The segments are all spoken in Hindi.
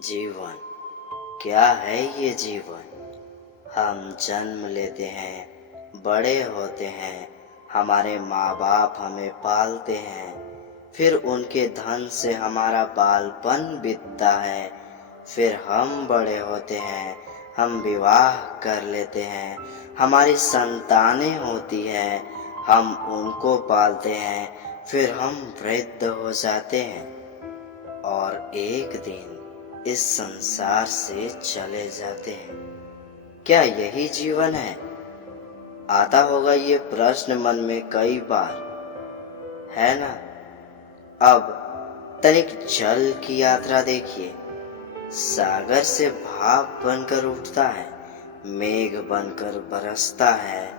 जीवन क्या है ये जीवन। हम जन्म लेते हैं, बड़े होते हैं, हमारे माँ बाप हमें पालते हैं, फिर उनके धन से हमारा बालपन बीतता है। फिर हम बड़े होते हैं, हम विवाह कर लेते हैं, हमारी संतानें होती हैं, हम उनको पालते हैं, फिर हम वृद्ध हो जाते हैं और एक दिन इस संसार से चले जाते हैं। क्या यही जीवन है? आता होगा ये प्रश्न मन में कई बार, है ना? अब तनिक जल की यात्रा देखिए। सागर से भाप बनकर उठता है, मेघ बनकर बरसता है,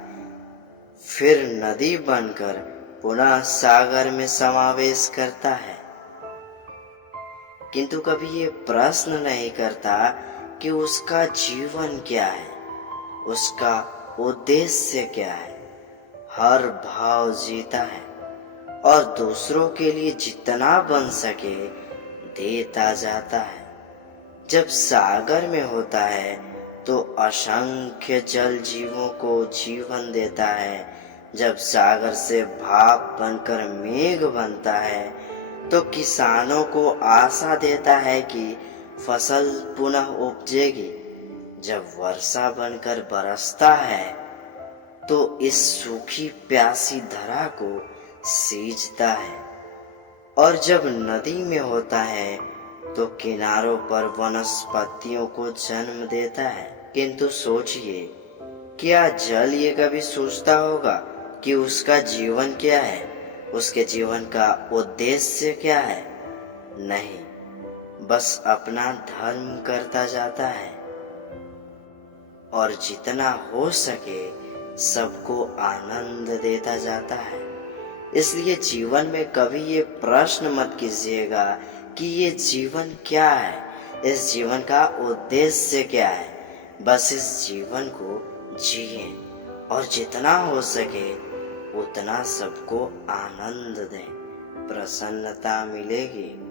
फिर नदी बनकर पुनः सागर में समावेश करता है। किंतु कभी ये प्रश्न नहीं करता कि उसका जीवन क्या है, उसका उद्देश्य क्या है। हर भाव जीता है और दूसरों के लिए जितना बन सके देता जाता है। जब सागर में होता है तो असंख्य जल जीवों को जीवन देता है। जब सागर से भाप बनकर मेघ बनता है तो किसानों को आशा देता है कि फसल पुनः उपजेगी। जब वर्षा बनकर बरसता है तो इस सूखी प्यासी धरा को सींचता है। और जब नदी में होता है तो किनारों पर वनस्पतियों को जन्म देता है। किंतु सोचिए, क्या जल ये कभी सोचता होगा कि उसका जीवन क्या है, उसके जीवन का उद्देश्य क्या है? नहीं, बस अपना धर्म करता जाता है और जितना हो सके सबको आनंद देता जाता है। इसलिए जीवन में कभी ये प्रश्न मत कीजिएगा कि ये जीवन क्या है, इस जीवन का उद्देश्य क्या है। बस इस जीवन को जिए और जितना हो सके उतना सबको आनंद दें, प्रसन्नता मिलेगी।